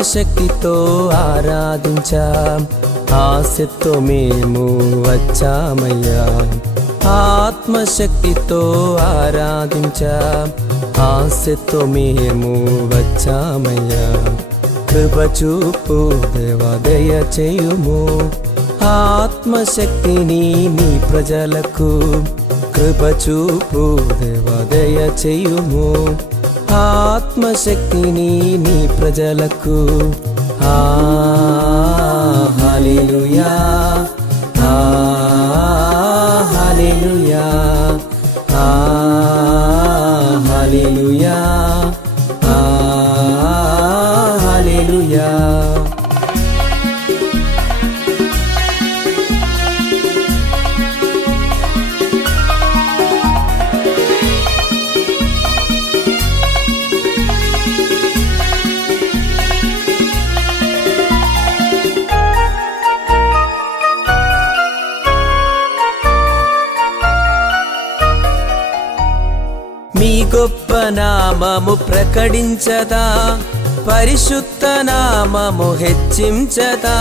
ఆత్మశక్తితో ఆరాధించాం. ఆశతో మేము వచ్చామయ్యా. ఆత్మశక్తితో ఆరాధించాం. ఆశతో మేము వచ్చామయ్యా. కృప చూపు దేవాదయ చేయుము ఆత్మశక్తిని నీ ప్రజలకు కృప చూపు దేవాదయ చేయుము ఆత్మశక్తిని నీ ప్రజలకు. ఆ హల్లెలూయా. ఆ గొప్ప నామము ప్రకటించదా? పరిశుద్ధ నామము హెచ్చించదా?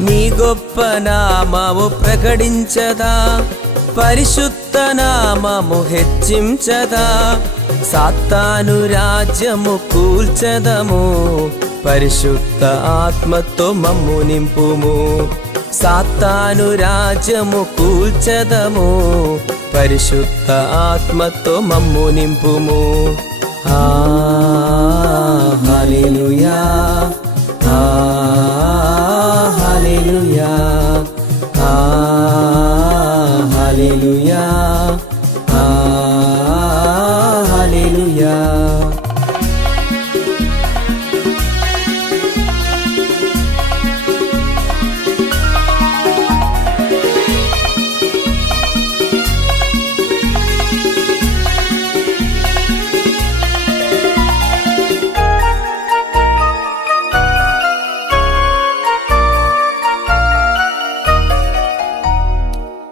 నీ గొప్ప నామము ప్రకటించదా? పరిశుద్ధ నామము హెచ్చించదా? సాతాను రాజ్యము కూల్చదము. పరిశుద్ధ ఆత్మతో మమ్ము నింపుము. సాతాను రాజ్యము కూల్చదము. పరిశుద్ధ ఆత్మతో మమ్ము నింపుము. ఆ హల్లెలూయా. ఆ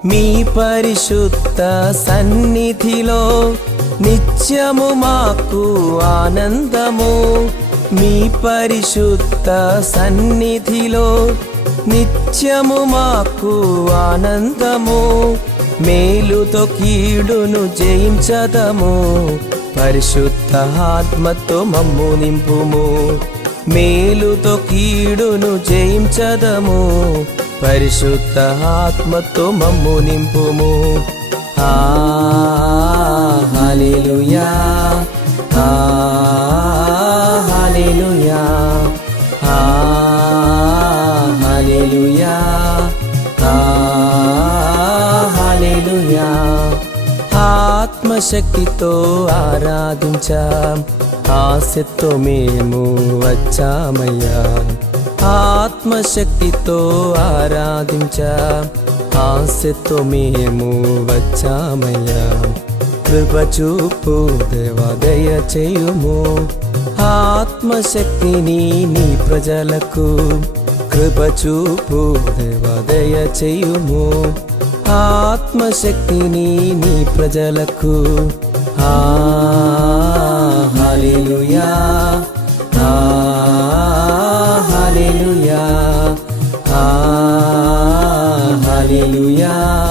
మీ పరిశుద్ధ సన్నిధిలో నిత్యము మాకు ఆనందము. మీ పరిశుద్ధ సన్నిధిలో నిత్యము మాకు ఆనందము. మేలుతో కీడును జయించదము. పరిశుద్ధ ఆత్మతో మమ్ము నింపుము. మేలుతో కీడును జయించదము. పరిశుద్ధ ఆత్మతో మమ్ము నింపుము. ఆ హల్లెలూయా. ఆ హల్లెలూయా. ఆత్మశక్తితో ఆరాధించా. ఆశతో మేము వచ్చామయ్యా. ఆత్మశక్తితో ఆరాధించా. ఆశతో మేము వచ్చామయ్యా. కృప చూపు దేవాదయ చేయుము ఆత్మశక్తిని నీ ప్రజలకు కృప చూపు దేవాదయ చేయుము ఆత్మశక్తిని నీ ప్రజలకు ఆ హల్లెలూయా. ఆ Hallelujah. ah Hallelujah.